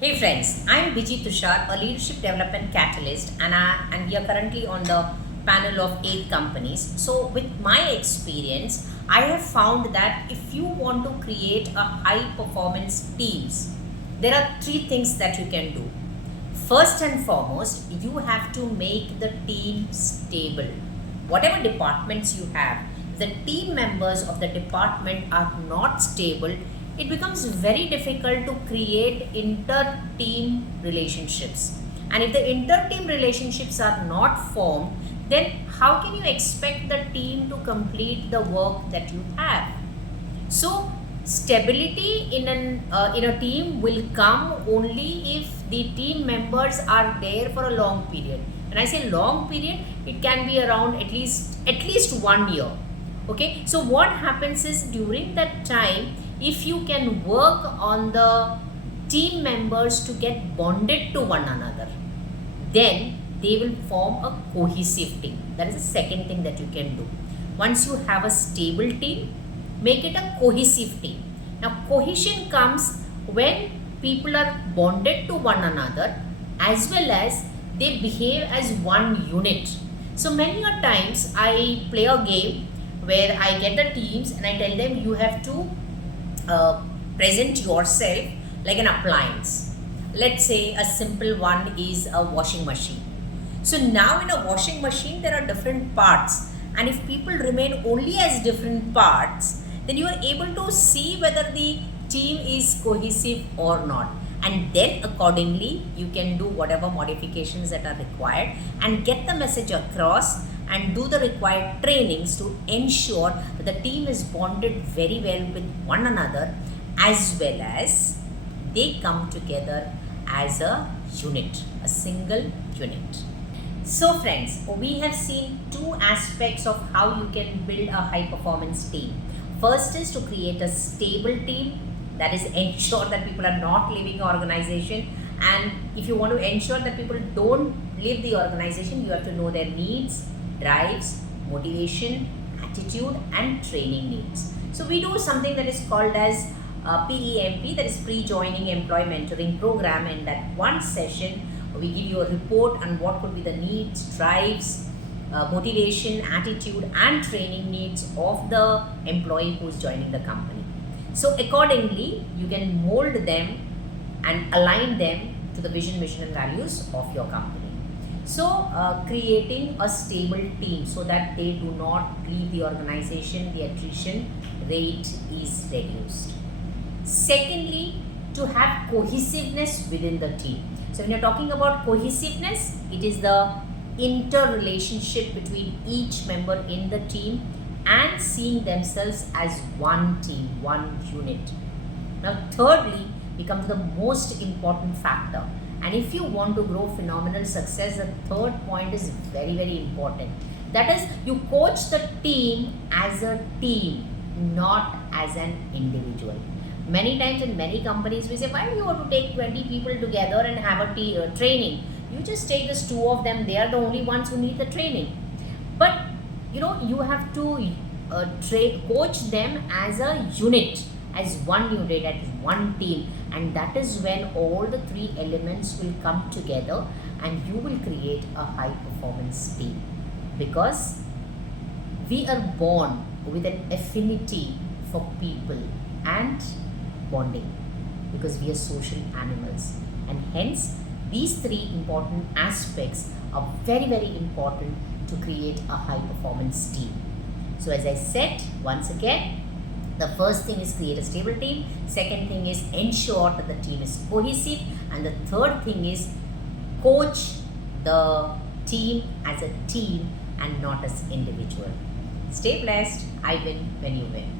Hey friends, I'm Biji Tushar, a leadership development catalyst, and we are currently on the panel of 8 companies. So, with my experience, I have found that if you want to create a high performance teams, there are 3 things that you can do. First and foremost, you have to make the team stable. Whatever departments you have, the team members of the department are not stable, it becomes very difficult to create inter-team relationships. And if the inter-team relationships are not formed, then how can you expect the team to complete the work that you have? So, stability in a team will come only if the team members are there for a long period. When I say long period, it can be around at least 1 year. Okay, so what happens is during that time, if you can work on the team members to get bonded to one another, then they will form a cohesive team. That is the second thing that you can do. Once you have a stable team, make it a cohesive team. Now, cohesion comes when people are bonded to one another as well as they behave as one unit. So many a times I play a game where I get the teams and I tell them you have to present yourself like an appliance. Let's say a simple one is a washing machine. So now in a washing machine there are different parts, and if people remain only as different parts, then you are able to see whether the team is cohesive or not, and then accordingly you can do whatever modifications that are required and get the message across and do the required trainings to ensure that the team is bonded very well with one another as well as they come together as a unit, a single unit. So friends, we have seen 2 aspects of how you can build a high performance team. First is to create a stable team, that is ensure that people are not leaving your organization, and if you want to ensure that people don't leave the organization, you have to know their needs, drives, motivation, attitude and training needs. So we do something that is called as PEMP, that is pre-joining employee mentoring program. In that one session, we give you a report on what could be the needs, drives, motivation, attitude and training needs of the employee who is joining the company. So accordingly, you can mold them and align them to the vision, mission and values of your company. So creating a stable team so that they do not leave the organization, the attrition rate is reduced. Secondly, to have cohesiveness within the team. So when you're talking about cohesiveness, it is the interrelationship between each member in the team and seeing themselves as one team, one unit. Now thirdly, we come to the most important factor. And if you want to grow phenomenal success, the third point is very, very important. That is, you coach the team as a team, not as an individual. Many times in many companies, we say, why do you want to take 20 people together and have a training? You just take just 2 of them. They are the only ones who need the training. But, you have to coach them as a unit, as one unit, as one team, and that is when all the 3 elements will come together and you will create a high performance team, because we are born with an affinity for people and bonding, because we are social animals, and hence these 3 important aspects are very, very important to create a high performance team. So as I said once again, the first thing is create a stable team. Second thing is ensure that the team is cohesive. And the third thing is coach the team as a team and not as individual. Stay blessed. I win when you win.